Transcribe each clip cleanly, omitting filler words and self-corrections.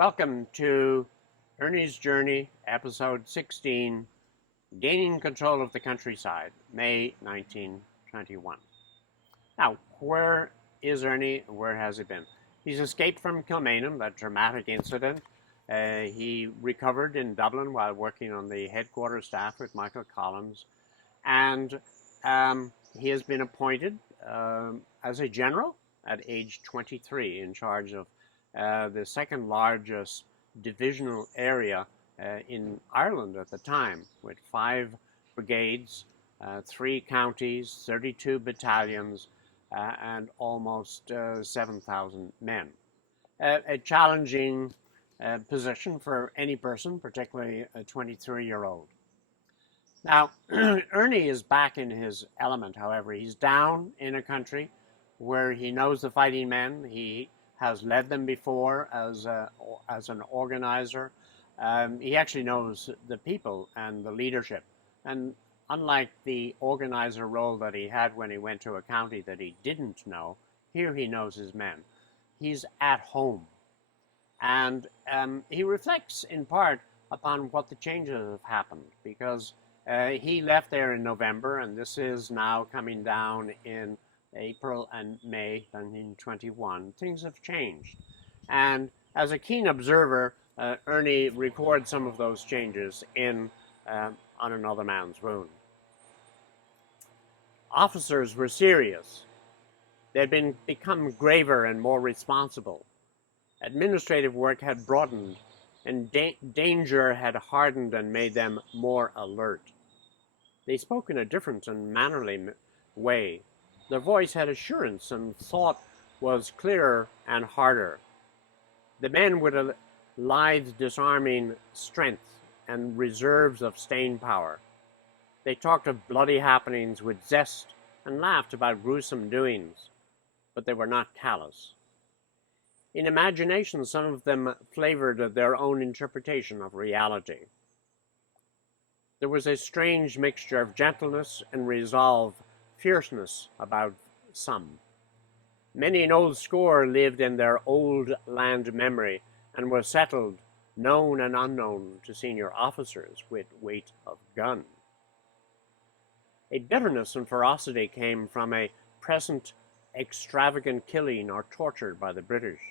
Welcome to Ernie's Journey, Episode 16, Gaining Control of the Countryside, May 1921. Now, where is Ernie? Where has he been? He's escaped from Kilmainham, that dramatic incident. He recovered in Dublin while working on the headquarters staff with Michael Collins, and he has been appointed as a general at age 23 in charge of the second largest divisional area in Ireland at the time, with 5 brigades, 3 counties, 32 battalions, and almost 7,000 men. A challenging position for any person, particularly a 23-year-old. Now, Ernie is back in his element, however. He's down in a country where he knows the fighting men. He has led them before as an organizer. He actually knows the people and the leadership. And unlike the organizer role that he had when he went to a county that he didn't know, here he knows his men. He's at home. And he reflects in part upon what the changes have happened, because he left there in November, and this is now coming down in April and May 1921. Things have changed. And as a keen observer, Ernie records some of those changes in On Another Man's Wound. Officers were serious. They had become graver and more responsible. Administrative work had broadened, and danger had hardened and made them more alert. They spoke in a different and mannerly way. Their voice had assurance, and thought was clearer and harder. The men with a lithe, disarming strength and reserves of staying power. They talked of bloody happenings with zest and laughed about gruesome doings, but they were not callous. In imagination, some of them flavored their own interpretation of reality. There was a strange mixture of gentleness and resolve, fierceness about some. Many an old score lived in their old land memory and were settled, known and unknown to senior officers with weight of gun. A bitterness and ferocity came from a present extravagant killing or torture by the British.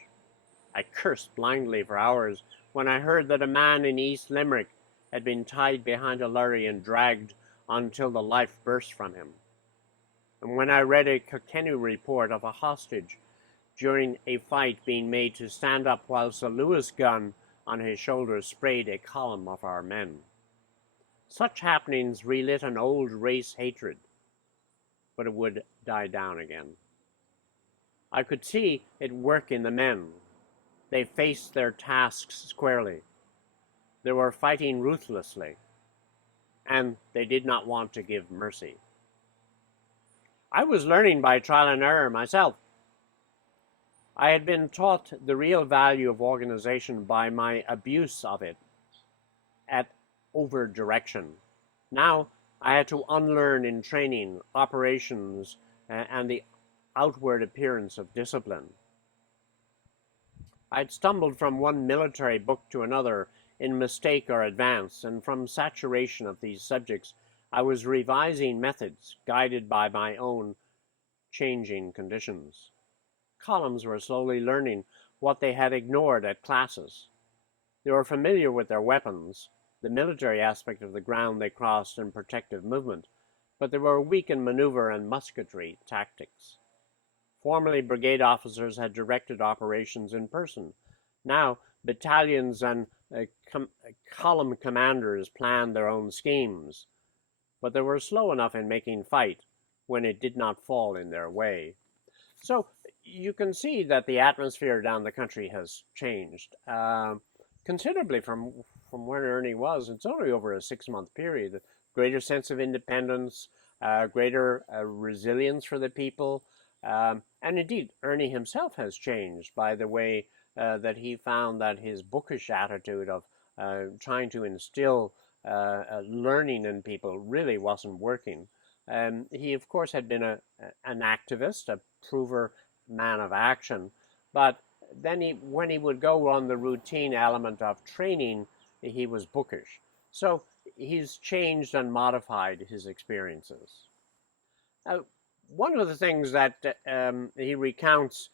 I cursed blindly for hours when I heard that a man in East Limerick had been tied behind a lorry and dragged until the life burst from him. And when I read a Kilkenny report of a hostage during a fight being made to stand up whilst a Lewis gun on his shoulder sprayed a column of our men. Such happenings relit an old race hatred, but it would die down again. I could see it work in the men. They faced their tasks squarely. They were fighting ruthlessly, and they did not want to give mercy. I was learning by trial and error myself. I had been taught the real value of organization by my abuse of it at over-direction. Now I had to unlearn in training, operations, and the outward appearance of discipline. I had stumbled from one military book to another in mistake or advance, and from saturation of these subjects I was revising methods guided by my own changing conditions. Columns were slowly learning what they had ignored at classes. They were familiar with their weapons, the military aspect of the ground they crossed and protective movement, but they were weak in maneuver and musketry tactics. Formerly, brigade officers had directed operations in person. Now, battalions and column commanders planned their own schemes, but they were slow enough in making fight when it did not fall in their way. So you can see that the atmosphere down the country has changed considerably from where Ernie was. It's only over a 6-month period. Greater sense of independence, greater resilience for the people. And indeed, Ernie himself has changed by the way that he found that his bookish attitude of trying to instill learning in people really wasn't working. He, of course, had been an activist, a prover man of action, but then when he would go on the routine element of training, he was bookish. So he's changed and modified his experiences. One of the things that he recounts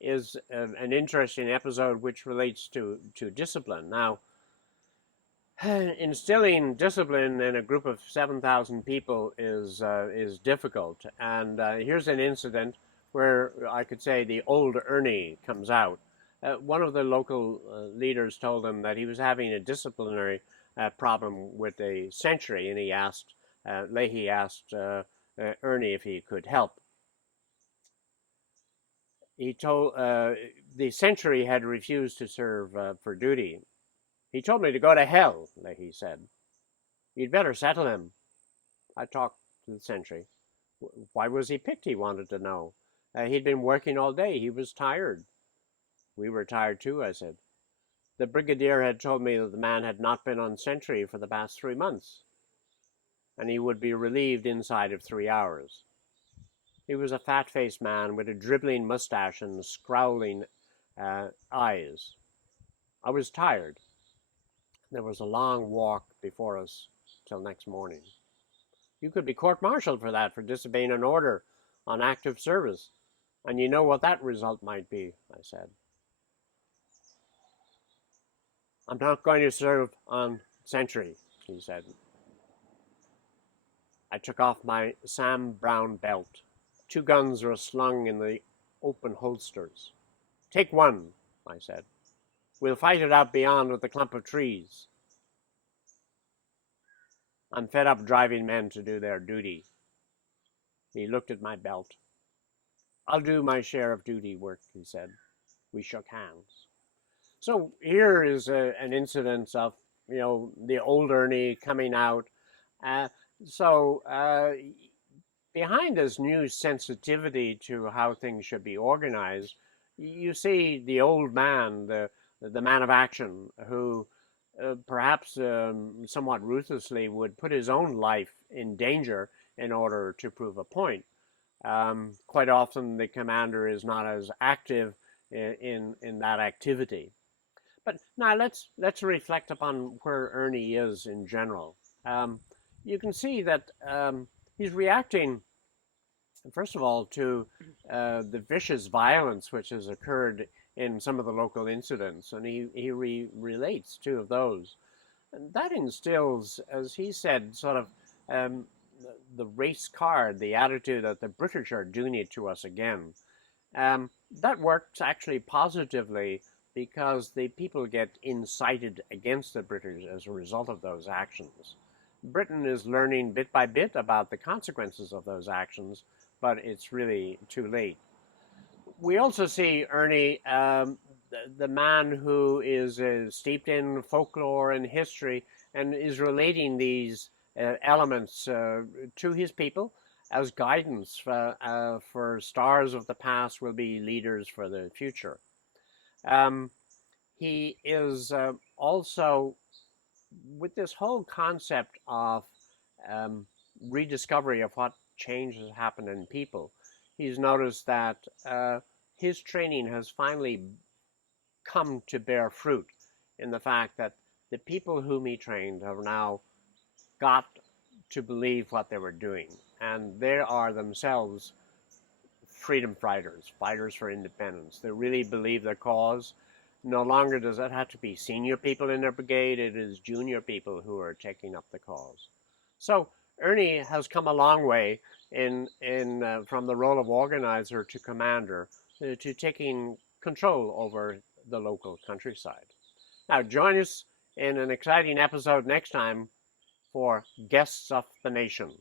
is an interesting episode which relates to discipline. Now, instilling discipline in a group of 7,000 people is difficult. And here's an incident where I could say the old Ernie comes out. One of the local leaders told him that he was having a disciplinary problem with a sentry, and he asked Leahy asked Ernie if he could help. He told the sentry had refused to serve for duty. He told me to go to hell, Leahy said. You'd better settle him. I talked to the sentry. Why was he picked, he wanted to know. He'd been working all day. He was tired. We were tired too, I said. The brigadier had told me that the man had not been on sentry for the past 3 months, and he would be relieved inside of 3 hours. He was a fat-faced man with a dribbling mustache and scowling eyes. I was tired. There was a long walk before us till next morning. You could be court-martialed for that, for disobeying an order on active service. And you know what that result might be, I said. I'm not going to serve on sentry, he said. I took off my Sam Browne belt. 2 guns were slung in the open holsters. Take one, I said. We'll fight it out beyond with the clump of trees. I'm fed up driving men to do their duty. He looked at my belt. I'll do my share of duty work, he said. We shook hands. So here is an incident of, the old Ernie coming out. Behind this new sensitivity to how things should be organized, you see the old man, the man of action, who perhaps somewhat ruthlessly would put his own life in danger in order to prove a point. Quite often the commander is not as active in that activity. But now let's reflect upon where Ernie is in general. You can see that he's reacting, first of all, to the vicious violence which has occurred in some of the local incidents, and he relates 2 of those. And that instills, as he said, sort of the race card, the attitude that the British are doing it to us again. That works actually positively because the people get incited against the British as a result of those actions. Britain is learning bit by bit about the consequences of those actions, but it's really too late. We also see Ernie, the man who is steeped in folklore and history and is relating these elements to his people as guidance for stars of the past will be leaders for the future. He is also, with this whole concept of rediscovery of what change has happened in people, he's noticed that his training has finally come to bear fruit in the fact that the people whom he trained have now got to believe what they were doing, and they are themselves freedom fighters, fighters for independence. They really believe their cause. No longer does it have to be senior people in their brigade, it is junior people who are taking up the cause. So Ernie has come a long way from the role of organizer to commander to taking control over the local countryside. Now join us in an exciting episode next time for Guests of the Nation.